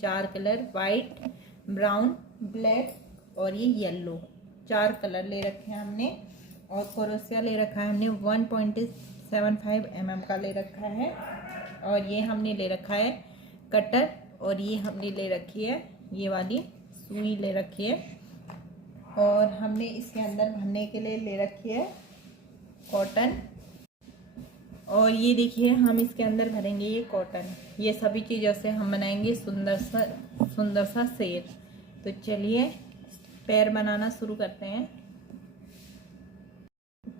4 colour white, brown, black और ये yellow, 4 colour ले रखे हैं हमने। और क्रोशिया ले रखा है हमने 1.75 mm का ले रखा है। और ये हमने ले रखा है कटर, और ये हमने ले रखी है ये वाली सुई ले रखी है। और हमने इसके अंदर भरने के लिए ले रखी है कॉटन। और ये देखिए हम इसके अंदर भरेंगे ये कॉटन। ये सभी चीज़ों से हम बनाएंगे सुंदर सा शेर। तो चलिए पैर बनाना शुरू करते हैं।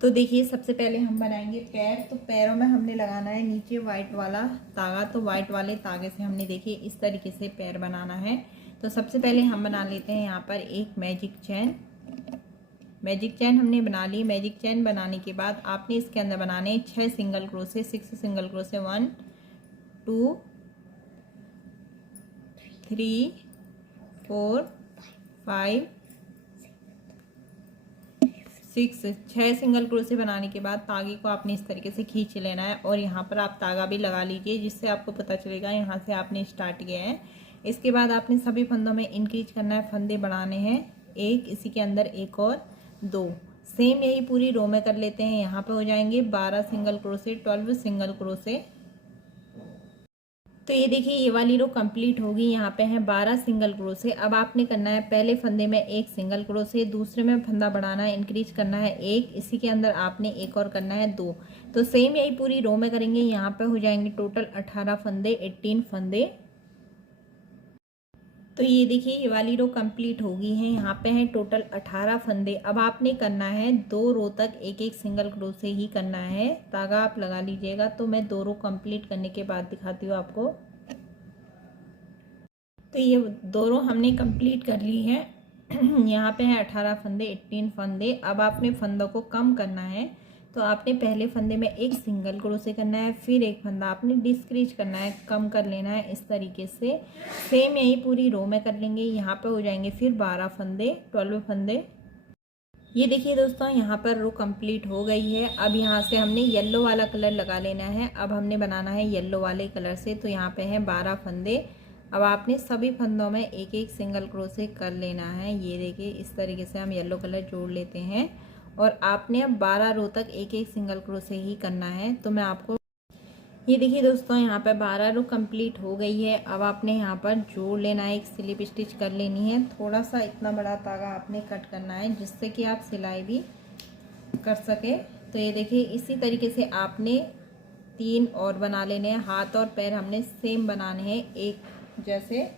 तो देखिए सबसे पहले हम बनाएंगे पैर। तो पैरों में हमने लगाना है नीचे वाइट वाला तागा। तो वाइट वाले तागे से हमने देखिए इस तरीके से पैर बनाना है। तो सबसे पहले हम बना लेते हैं यहाँ पर एक मैजिक चैन। मैजिक चैन हमने बना ली। मैजिक चैन बनाने के बाद आपने इसके अंदर बनाने 6 single crochet, 6 single crochet, 1 2 3 4 5 6 single crochet बनाने के बाद तागे को आपने इस तरीके से खींच लेना है। और यहाँ पर आप तागा भी लगा लीजिए, जिससे आपको पता चलेगा यहाँ से आपने स्टार्ट किया है। इसके बाद आपने सभी फंदों में इंक्रीज करना है, फंदे बढ़ाने हैं एक, इसी के अंदर एक और 2। सेम यही पूरी रो में कर लेते हैं। यहाँ पे हो जाएंगे 12 सिंगल क्रोशे, 12 सिंगल क्रोशे। तो ये देखिए ये वाली रो कंप्लीट होगी। यहाँ पे है 12 सिंगल क्रोशे। अब आपने करना है पहले फंदे में एक सिंगल क्रोशे, दूसरे में फंदा बढ़ाना है, इंक्रीज करना है एक, इसी के अंदर आपने एक और करना है 2। तो सेम यही पूरी रो में करेंगे। यहाँ पे हो जाएंगे टोटल 18 फंदे, 18 फंदे। तो ये देखिए ये वाली रो कंप्लीट होगी है। यहाँ पे है टोटल 18 फंदे। अब आपने करना है 2 रो तक एक एक सिंगल क्रोशे ही करना है। तागा आप लगा लीजिएगा। तो मैं 2 रो कंप्लीट करने के बाद दिखाती हूँ आपको। तो ये 2 रो हमने कंप्लीट कर ली है। यहाँ पे है 18 फंदे, 18 फंदे। अब आपने फंदों को कम करना है। तो आपने पहले फंदे में एक सिंगल क्रोशे करना है, फिर एक फंदा आपने डिस्क्रीज करना है, कम कर लेना है इस तरीके से। सेम यही पूरी रो में कर लेंगे। यहाँ पे हो जाएंगे फिर 12 फंदे, 12 फंदे। ये देखिए दोस्तों यहाँ पर रो कंप्लीट हो गई है। अब यहाँ से हमने येलो वाला कलर लगा लेना है। अब हमने बनाना है येलो वाले कलर से। तो यहाँ पे है 12 फंदे। अब आपने सभी फंदों में एक एक सिंगल क्रोशे कर लेना है। ये देखिए इस तरीके से हम येलो कलर जोड़ लेते हैं। और आपने अब 12 रो तक एक एक सिंगल क्रोशे ही करना है। तो मैं आपको ये देखिए दोस्तों यहाँ पर 12 रो कंप्लीट हो गई है। अब आपने यहाँ पर जोड़ लेना है, एक स्लिप स्टिच कर लेनी है। थोड़ा सा इतना बड़ा धागा आपने कट करना है, जिससे कि आप सिलाई भी कर सके। तो ये देखिए इसी तरीके से आपने 3 और बना लेने हैं। हाथ और पैर हमने सेम बनाने हैं एक जैसे।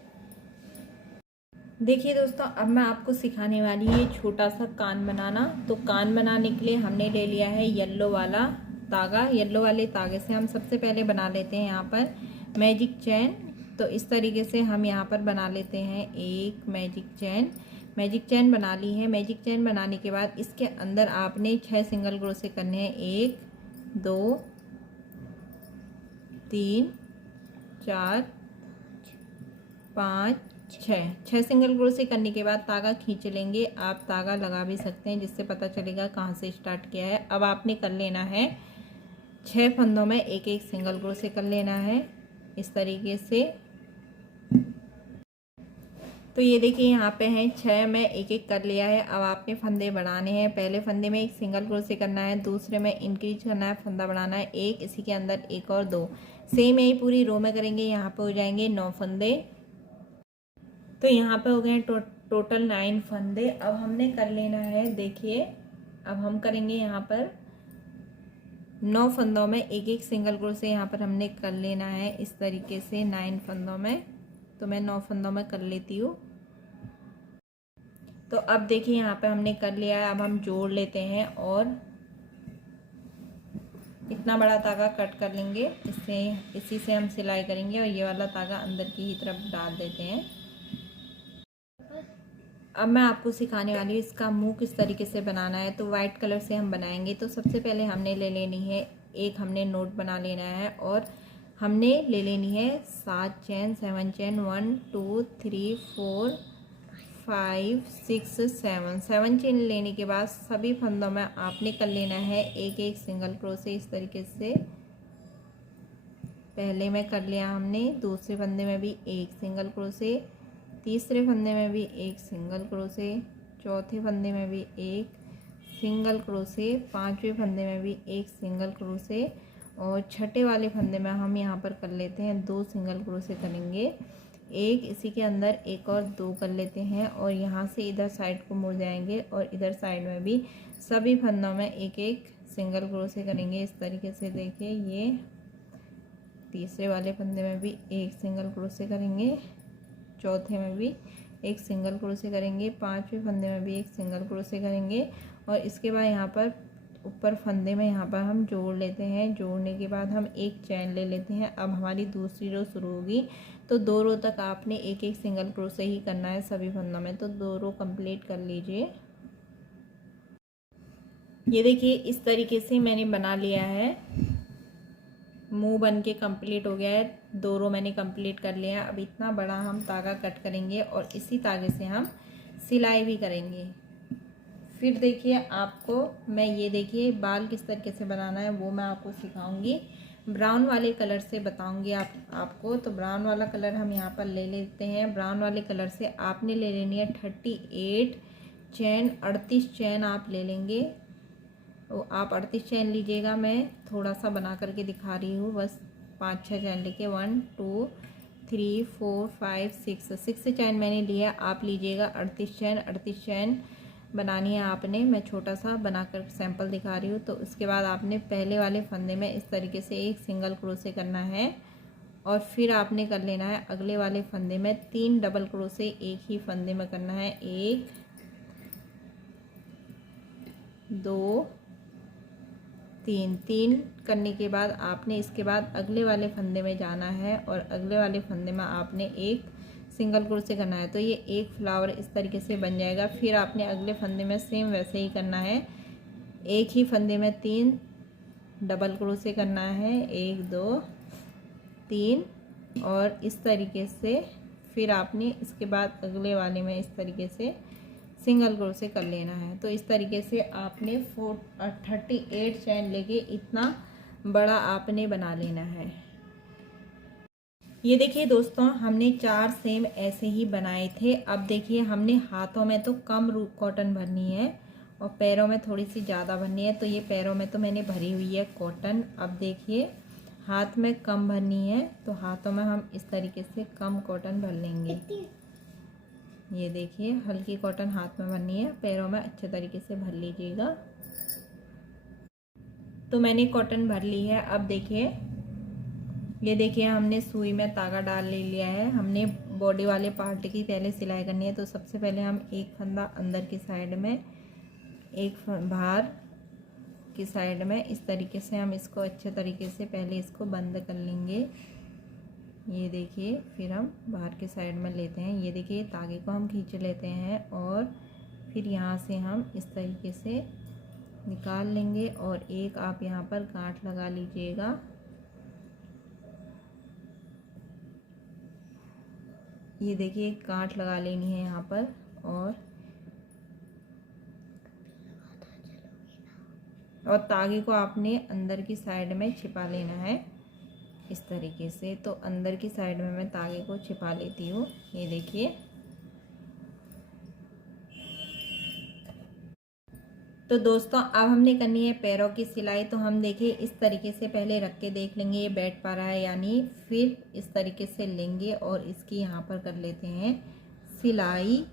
देखिए दोस्तों अब मैं आपको सिखाने वाली है छोटा सा कान बनाना। तो कान बनाने के लिए हमने ले लिया है येलो वाला तागा। येलो वाले तागे से हम सबसे पहले बना लेते हैं यहाँ पर मैजिक चैन। तो इस तरीके से हम यहाँ पर बना लेते हैं एक मैजिक चैन। मैजिक चैन बना ली है। मैजिक चैन बनाने के बाद इसके अंदर आपने 6 सिंगल क्रोशे करने हैं, 1 2 3 4 5 6 सिंगल क्रोशे करने के बाद तागा खींच लेंगे। आप तागा लगा भी सकते हैं, जिससे पता चलेगा कहाँ से स्टार्ट किया है। अब आपने कर लेना है 6 फंदों में एक एक सिंगल क्रोशे कर लेना है इस तरीके से। तो ये देखिए यहाँ पे हैं 6 में एक एक कर लिया है। अब आपने फंदे बढ़ाने हैं। पहले फंदे में एक सिंगल क्रोशे करना है, दूसरे में इंक्रीज करना है, फंदा बढ़ाना है एक, इसी के अंदर एक और 2। सेम यही पूरी रो में करेंगे। यहाँ पे हो जाएंगे 9 फंदे। तो यहाँ पे हो गए टोटल 9 फंदे। अब हमने कर लेना है, देखिए अब हम करेंगे यहाँ पर 9 फंदों में एक एक सिंगल क्रोशे यहाँ पर हमने कर लेना है इस तरीके से 9 फंदों में। तो मैं 9 फंदों में कर लेती हूँ। तो अब देखिए यहाँ पे हमने कर लिया है। अब हम जोड़ लेते हैं और इतना बड़ा धागा कट कर लेंगे। इसी से हम सिलाई करेंगे। और ये वाला धागा अंदर की ही तरफ डाल देते हैं। अब मैं आपको सिखाने वाली हूँ इसका मुंह किस तरीके से बनाना है। तो वाइट कलर से हम बनाएंगे। तो सबसे पहले हमने ले लेनी है एक, हमने नोट बना लेना है। और हमने ले लेनी है 7 चैन, 7 चैन, 1 2 3 4 5 6 7 चेन लेने के बाद सभी फंदों में आपने कर लेना है एक एक सिंगल क्रोशे इस तरीके से। पहले में कर लिया हमने, दूसरे फंदे में भी एक सिंगल क्रोशे, तीसरे फंदे में भी एक सिंगल क्रोशे, चौथे फंदे में भी एक सिंगल क्रोशे, पांचवें फंदे में भी एक सिंगल क्रोशे और छठे वाले फंदे में हम यहाँ पर कर लेते हैं 2 सिंगल क्रोशे करेंगे, एक इसी के अंदर एक और 2 कर लेते हैं और यहाँ से इधर साइड को मुड़ जाएंगे और इधर साइड में भी सभी फंदों में एक एक सिंगल क्रोशे करेंगे। इस तरीके से देखिए, ये तीसरे वाले फंदे में भी एक सिंगल क्रोशे करेंगे, चौथे में भी एक सिंगल क्रोशे करेंगे, पांचवें फंदे में भी एक सिंगल क्रोशे करेंगे और इसके बाद यहाँ पर ऊपर फंदे में यहाँ पर हम जोड़ लेते हैं। जोड़ने के बाद हम एक चैन ले लेते हैं। अब हमारी दूसरी रो शुरू होगी, तो 2 रो तक आपने एक एक सिंगल क्रोशे ही करना है सभी फंदों में। तो 2 रो कंप्लीट कर लीजिए। ये देखिए, इस तरीके से मैंने बना लिया है, मुंह बन के कंप्लीट हो गया है। 2 रो मैंने कंप्लीट कर लिया है। अब इतना बड़ा हम धागा कट करेंगे और इसी धागे से हम सिलाई भी करेंगे। फिर देखिए, आपको मैं ये देखिए बाल किस तरीके से बनाना है वो मैं आपको सिखाऊंगी। ब्राउन वाले कलर से बताऊंगी आपको। तो ब्राउन वाला कलर हम यहाँ पर ले लेते हैं। ब्राउन वाले कलर से आपने ले लेनी है 38 चैन, 38 चैन आप ले लेंगे। तो आप 38 चैन लीजिएगा। मैं थोड़ा सा बना करके दिखा रही हूँ, बस 5-6 चैन लेके 1 2 3 4 5 6 चैन मैंने लिया। आप लीजिएगा 38 चैन। 38 चैन बनानी है आपने। मैं छोटा सा बनाकर सैंपल दिखा रही हूँ। तो उसके बाद आपने पहले वाले फंदे में इस तरीके से एक सिंगल क्रोशे करना है और फिर आपने कर लेना है अगले वाले फंदे में 3 डबल क्रोशे एक ही फंदे में करना है। 1 2 3 करने के बाद आपने इसके बाद अगले वाले फंदे में जाना है और अगले वाले फंदे में आपने एक सिंगल क्रोशे करना है। तो ये एक फ्लावर इस तरीके से बन जाएगा। फिर आपने अगले फंदे में सेम वैसे ही करना है। एक ही फंदे में 3 डबल क्रोशे करना है, 1 2 3 और इस तरीके से फिर आपने इसके बाद अगले वाले में इस तरीके से सिंगल क्रोशे कर लेना है। तो इस तरीके से आपने 38 चैन लेके इतना बड़ा आपने बना लेना है। ये देखिए दोस्तों, हमने 4 सेम ऐसे ही बनाए थे। अब देखिए, हमने हाथों में तो कम कॉटन भरनी है और पैरों में थोड़ी सी ज़्यादा भरनी है। तो ये पैरों में तो मैंने भरी हुई है कॉटन। अब देखिए, हाथ में कम भरनी है तो हाथों में हम इस तरीके से कम कॉटन भर लेंगे। ये देखिए, हल्की कॉटन हाथ में भरनी है, पैरों में अच्छे तरीके से भर लीजिएगा। तो मैंने कॉटन भर ली है। अब देखिए, ये देखिए, हमने सुई में धागा डाल ले लिया है। हमने बॉडी वाले पार्ट की पहले सिलाई करनी है। तो सबसे पहले हम एक फंदा अंदर की साइड में, एक बाहर की साइड में इस तरीके से हम इसको अच्छे तरीके से पहले इसको बंद कर लेंगे। ये देखिए, फिर हम बाहर की साइड में लेते हैं। ये देखिए, धागे को हम खींच लेते हैं और फिर यहाँ से हम इस तरीके से निकाल लेंगे और एक आप यहाँ पर गांठ लगा लीजिएगा। ये देखिए, गांठ लगा लेनी है यहाँ पर और धागे को आपने अंदर की साइड में छिपा लेना है इस तरीके से। तो अंदर की साइड में मैं धागे को छिपा लेती हूँ। ये देखिए, तो दोस्तों अब हमने करनी है पैरों की सिलाई। तो हम देखिए इस तरीके से पहले रख के देख लेंगे ये बैठ पा रहा है यानी। फिर इस तरीके से लेंगे और इसकी यहाँ पर कर लेते हैं सिलाई।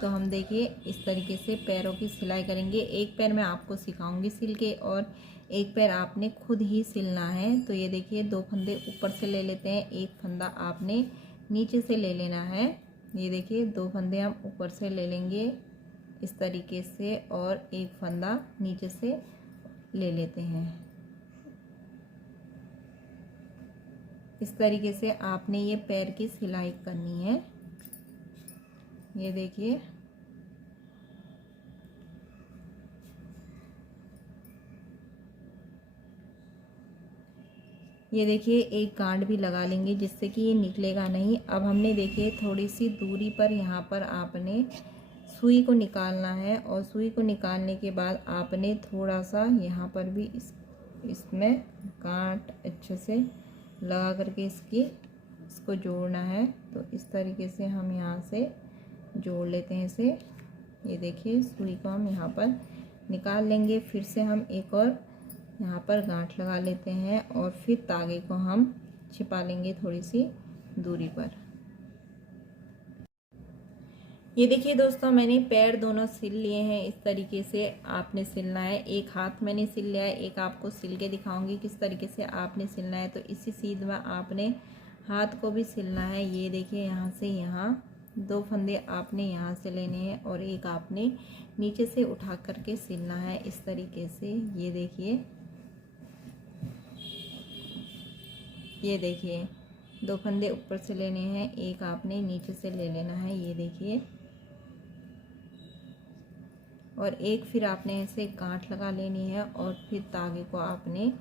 तो हम देखिए इस तरीके से पैरों की सिलाई करेंगे। एक पैर मैं आपको सिखाऊंगी सिल के और एक पैर आपने खुद ही सिलना है। तो ये देखिए, 2 फंदे ऊपर से ले लेते हैं, एक फंदा आपने नीचे से ले लेना है। ये देखिए, 2 फंदे हम ऊपर से ले लेंगे इस तरीके से और एक फंदा नीचे से ले लेते हैं। इस तरीके से आपने ये पैर की सिलाई करनी है। ये देखिए, ये देखिए, एक गांठ भी लगा लेंगे जिससे कि ये निकलेगा नहीं। अब हमने देखिए थोड़ी सी दूरी पर यहाँ पर आपने सुई को निकालना है और सुई को निकालने के बाद आपने थोड़ा सा यहाँ पर भी इसमें गांठ अच्छे से लगा करके इसको जोड़ना है। तो इस तरीके से हम यहाँ से जोड़ लेते हैं इसे। ये देखिए सुई को हम यहाँ पर निकाल लेंगे। फिर से हम एक और यहाँ पर गांठ लगा लेते हैं और फिर तागे को हम छिपा लेंगे थोड़ी सी दूरी पर। ये देखिए दोस्तों, मैंने पैर दोनों सिल लिए हैं। इस तरीके से आपने सिलना है। एक हाथ मैंने सिल लिया है, एक आपको सिल के दिखाऊंगी किस तरीके से आपने सिलना है। तो इसी सीध में आपने हाथ को भी सिलना है। ये देखिए यहाँ से यहाँ 2 फंदे आपने यहाँ से लेने हैं और एक आपने नीचे से उठा करके सिलना है इस तरीके से। ये देखिए 2 फंदे ऊपर से लेने हैं, एक आपने नीचे से ले लेना है। ये देखिए, और एक फिर आपने ऐसे गांठ लगा लेनी है और फिर तागे को आपने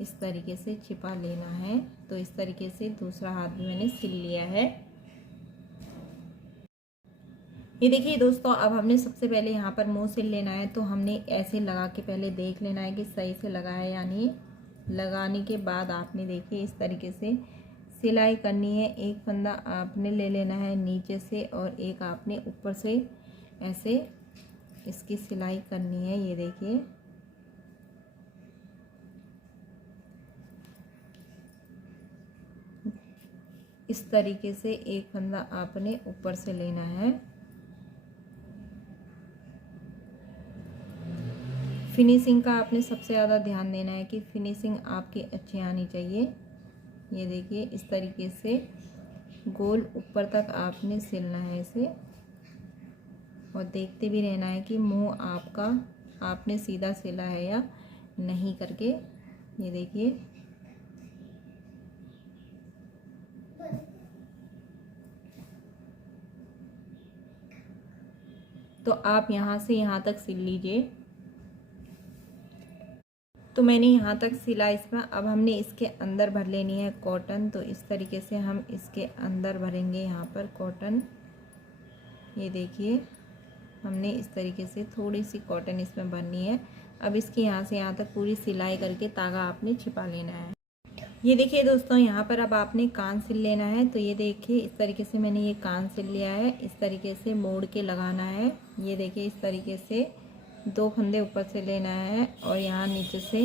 इस तरीके से छिपा लेना है। तो इस तरीके से दूसरा हाथ भी मैंने सिल लिया है। ये देखिए दोस्तों, अब हमने सबसे पहले यहाँ पर मुंह सिल लेना है। तो हमने ऐसे लगा के पहले देख लेना है कि सही से लगा है या नहीं। लगाने के बाद आपने देखिए इस तरीके से सिलाई करनी है। एक फंदा आपने ले लेना है नीचे से और एक आपने ऊपर से ऐसे इसकी सिलाई करनी है। ये देखिए, इस तरीके से एक फंदा आपने ऊपर से लेना है। फिनिशिंग का आपने सबसे ज़्यादा ध्यान देना है कि फिनिशिंग आपकी अच्छी आनी चाहिए। ये देखिए इस तरीके से गोल ऊपर तक आपने सिलना है इसे, और देखते भी रहना है कि मुंह आपका आपने सीधा सिला है या नहीं करके। ये देखिए, तो आप यहाँ से यहाँ तक सिल लीजिए। तो मैंने यहाँ तक सिला इसमें। अब हमने इसके अंदर भर लेनी है कॉटन। तो इस तरीके से हम इसके अंदर भरेंगे यहाँ पर कॉटन। ये देखिए, हमने इस तरीके से थोड़ी सी कॉटन इसमें भरनी है। अब इसकी यहाँ से यहाँ तक पूरी सिलाई करके तागा आपने छिपा लेना है। ये देखिए दोस्तों, यहाँ पर अब आपने कान सिल लेना है। तो ये देखिए इस तरीके से मैंने ये कान सिल लिया है। इस तरीके से मोड़ के लगाना है। ये देखिए इस तरीके से 2 फंदे ऊपर से लेना है और यहाँ नीचे से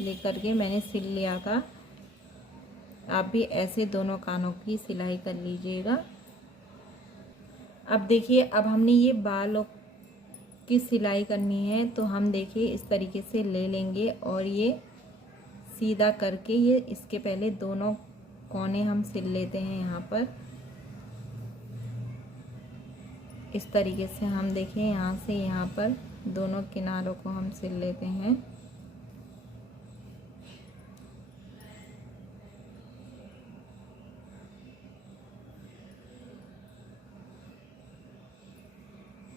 लेकर के मैंने सिल लिया था। आप भी ऐसे दोनों कानों की सिलाई कर लीजिएगा। अब देखिए, अब हमने ये बालों की सिलाई करनी है। तो हम देखिए इस तरीके से ले लेंगे और ये सीधा करके ये इसके पहले दोनों कोने हम सिल लेते हैं। यहाँ पर इस तरीके से हम देखिए यहाँ से यहाँ पर दोनों किनारों को हम सिल लेते हैं।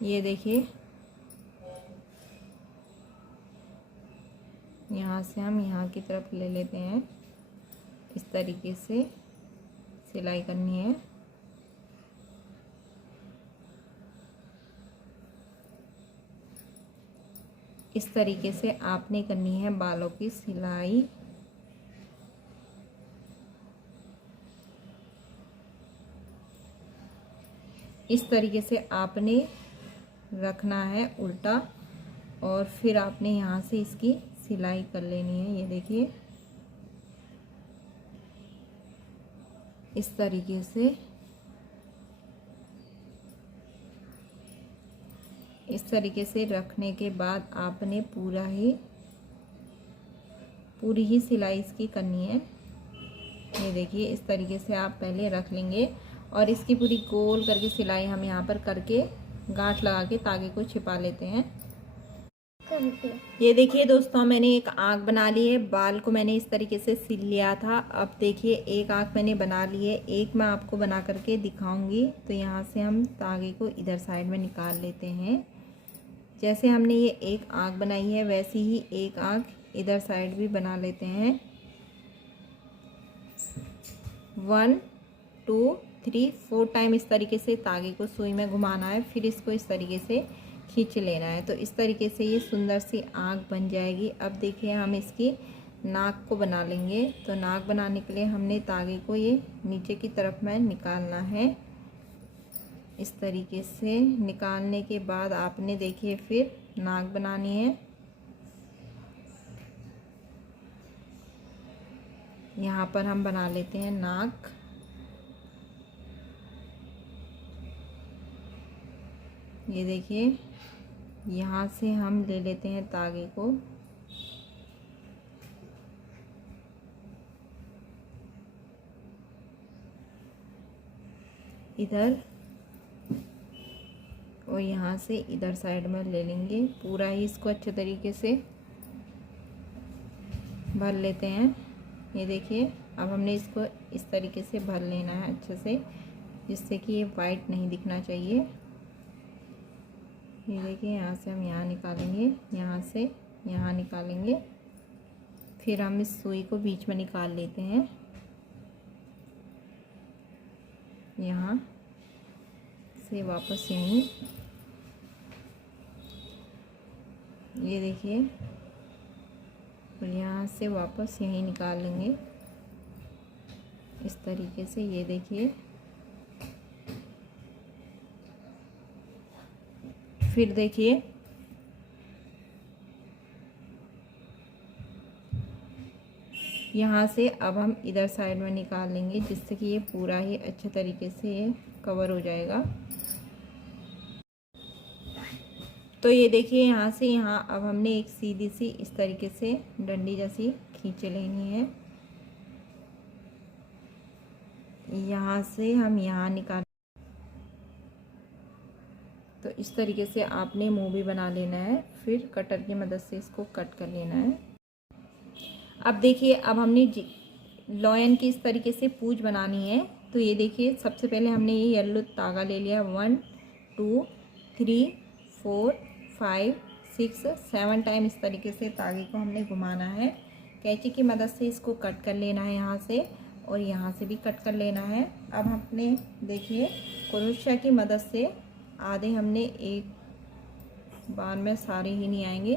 ये देखिए, यहाँ से हम यहाँ की तरफ ले लेते हैं। इस तरीके से सिलाई करनी है। इस तरीके से आपने करनी है बालों की सिलाई। इस तरीके से आपने रखना है उल्टा और फिर आपने यहाँ से इसकी सिलाई कर लेनी है। ये देखिए इस तरीके से, इस तरीके से रखने के बाद आपने पूरी ही सिलाई इसकी करनी है। ये देखिए इस तरीके से आप पहले रख लेंगे और इसकी पूरी गोल करके सिलाई हम यहाँ पर करके गांठ लगा के तागे को छिपा लेते हैं। ये देखिए दोस्तों, मैंने एक आँख बना ली है। बाल को मैंने इस तरीके से सिल लिया था। अब देखिए एक आँख मैंने बना ली है, एक मैं आपको बना करके दिखाऊंगी। तो यहाँ से हम तागे को इधर साइड में निकाल लेते हैं। जैसे हमने ये एक आँख बनाई है वैसी ही एक आँख इधर साइड भी बना लेते हैं। 1 2 3 4 टाइम इस तरीके से तागे को सुई में घुमाना है, फिर इसको इस तरीके से खींच लेना है। तो इस तरीके से ये सुंदर सी आँख बन जाएगी। अब देखिए हम इसकी नाक को बना लेंगे। तो नाक बनाने के लिए हमने तागे को ये नीचे की तरफ में निकालना है। इस तरीके से निकालने के बाद आपने देखिए फिर नाक बनानी है। यहाँ पर हम बना लेते हैं नाक। ये देखिए यहाँ से हम ले लेते हैं तागे को, इधर, और यहाँ से इधर साइड में ले लेंगे। पूरा ही इसको अच्छे तरीके से भर लेते हैं। ये देखिए अब हमने इसको इस तरीके से भर लेना है अच्छे से, जिससे कि ये वाइट नहीं दिखना चाहिए। ये देखिए यहाँ से हम यहाँ निकालेंगे, यहाँ से यहाँ निकालेंगे, फिर हम इस सुई को बीच में निकाल लेते हैं। यहाँ से वापस यहीं, ये देखिए, और यहाँ से वापस यहीं निकाल लेंगे इस तरीके से। ये देखिए फिर देखिए यहाँ से अब हम इधर साइड में निकाल लेंगे, जिससे कि ये पूरा ही अच्छे तरीके से ये कवर हो जाएगा। तो ये देखिए यहाँ से यहाँ अब हमने एक सीधी सी इस तरीके से डंडी जैसी खींच लेनी है। यहाँ से हम यहाँ निकाल, तो इस तरीके से आपने मुंह भी बना लेना है। फिर कटर की मदद से इसको कट कर लेना है। अब देखिए अब हमने लॉयन की इस तरीके से पूंछ बनानी है। तो ये देखिए सबसे पहले हमने ये येलो धागा ले लिया। 1 2 3 4 5 6 7 टाइम इस तरीके से धागे को हमने घुमाना है। कैंची की मदद से इसको कट कर लेना है यहाँ से, और यहाँ से भी कट कर लेना है। अब हमने देखिए क्रोशिया की मदद से आधे हमने एक बार में सारे ही नहीं आएंगे,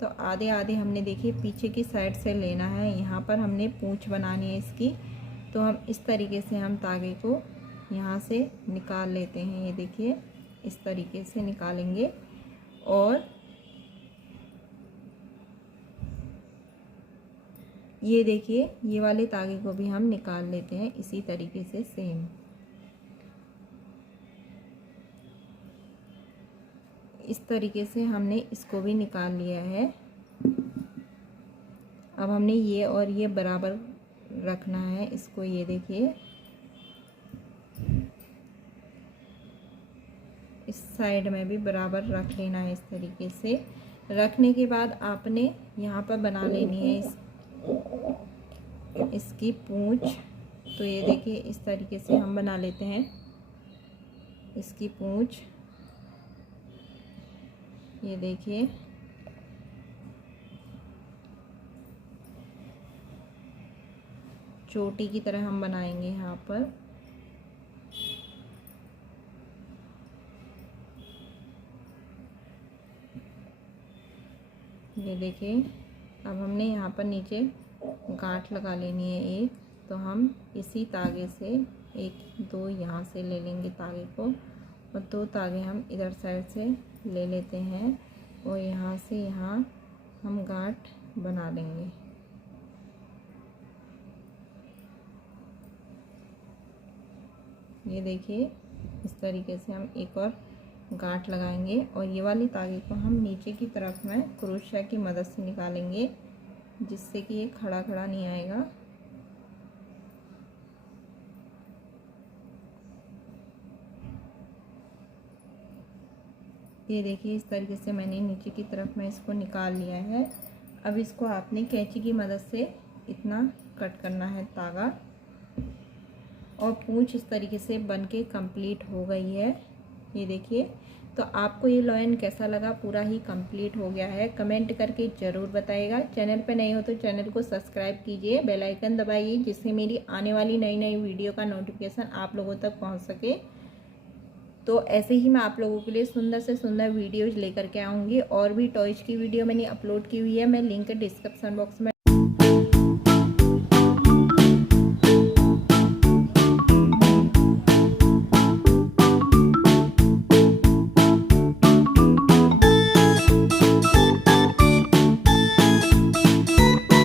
तो आधे आधे हमने देखिए पीछे की साइड से लेना है। यहाँ पर हमने पूंछ बनानी है इसकी। तो हम इस तरीके से हम धागे को यहाँ से निकाल लेते हैं। ये देखिए इस तरीके से निकालेंगे, और ये देखिए ये वाले धागे को भी हम निकाल लेते हैं इसी तरीके से सेम। इस तरीके से हमने इसको भी निकाल लिया है। अब हमने ये और ये बराबर रखना है इसको। ये देखिए इस साइड में भी बराबर रख लेना है। इस तरीके से रखने के बाद आपने यहाँ पर बना लेनी है इसकी पूंछ। तो ये देखिए इस तरीके से हम बना लेते हैं इसकी पूंछ। ये देखिए चोटी की तरह हम बनाएंगे यहाँ पर। ये देखिए अब हमने यहाँ पर नीचे गांठ लगा लेनी है एक। तो हम इसी तागे से 1 2 यहाँ से ले लेंगे तागे को, और 2 तागे हम इधर साइड से ले लेते हैं, और यहाँ से यहाँ हम गांठ बना लेंगे। ये देखिए इस तरीके से हम एक और गांठ लगाएंगे, और ये वाली तागे को हम नीचे की तरफ में क्रोशिया की मदद से निकालेंगे, जिससे कि ये खड़ा खड़ा नहीं आएगा। ये देखिए इस तरीके से मैंने नीचे की तरफ में इसको निकाल लिया है। अब इसको आपने कैंची की मदद से इतना कट करना है तागा, और पूंछ इस तरीके से बन के कंप्लीट हो गई है। ये देखिए तो आपको ये लॉयन कैसा लगा, पूरा ही कंप्लीट हो गया है। कमेंट करके ज़रूर बताइएगा। चैनल पे नए हो तो चैनल को सब्सक्राइब कीजिए, बेल आइकन दबाइए, जिससे मेरी आने वाली नई नई वीडियो का नोटिफिकेशन आप लोगों तक पहुंच सके। तो ऐसे ही मैं आप लोगों के लिए सुंदर से सुंदर वीडियोज़ लेकर के आऊँगी। और भी टॉयज़ की वीडियो मैंने अपलोड की हुई है, मैं लिंक डिस्क्रिप्शन बॉक्स में